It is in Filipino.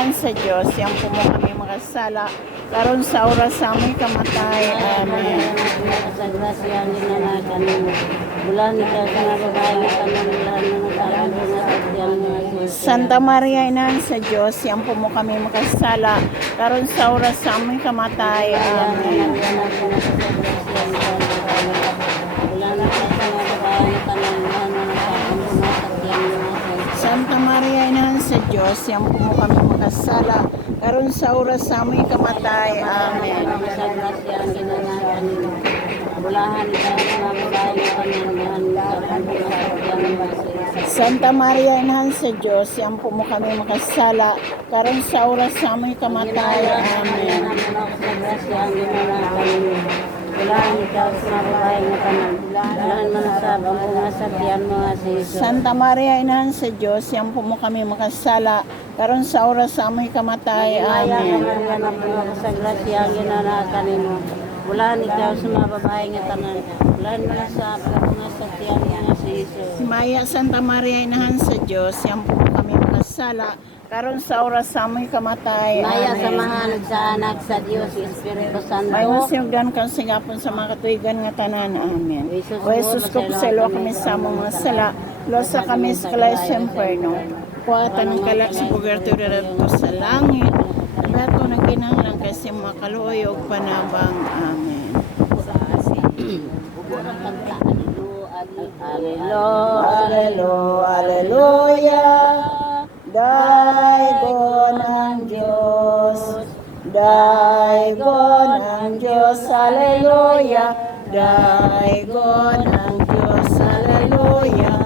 inahan sa Diyos, yang po mo kami makasala, karon sa oras sa aming kamatay. Amen. Sa grasya ang ginanakan mo. Bulan ikaw sa mga babae ng panamulan ng nasabi nga sa diyan mga Jesus. Santa Maria, inahan sa Diyos, yang po mo kami makasala, karon sa oras sa aming kamatay. Amen. Santa Maria, inahan sa Diyos, yang po mo kami makasala, karon sa oras sa aming kamatay. Amen. Sa grasya ang ginanakan mo. Bulahan ikaw sa mga babae ng panamulan ng nasabi nga sa diyan mga Jesus. Santa Maria, inahan sa Diyos, yang po mo kami makasala, karon sa oras sa aming kamatay. Amen. Sa grasya ang ginanakan mo. Bulahan ikaw sa mga babae ng panamulan ng nasabi nga sa diyan mga Jesus. Santa Maria, inahan sa Diyos, yang po mo kami makasala, karon sa oras sa aming kamatay. Amen. Sa grasya ang ginanakan mo. Bulahan ikaw sa mga babae nga tanan. Bulahan mo sa mga sa tiyan nga si Jesus. Si Maya, Santa Maria, inahan sa Diyos, yang po mo kami makasala, karon sa oras sa aming kamatay. Maya sa Amen. mga nagsaanak sa Dios, Espiritu Santo. May masigdan kang singapon sa mga katuigan nga tanan. Amen. Jesus, O Jesus, ko pasalo kami sa mga sala, losa kami sa kalay sa emperno. Kuwatan ng kalak sa purgatorio dito sa langit. Dato na kinanglang kasi makaluoy o panabang. Amen. Alleluia. Daigo ng Diyos. Daigo ng Diyos. Alleluia. Daigo ng Diyos. Alleluia.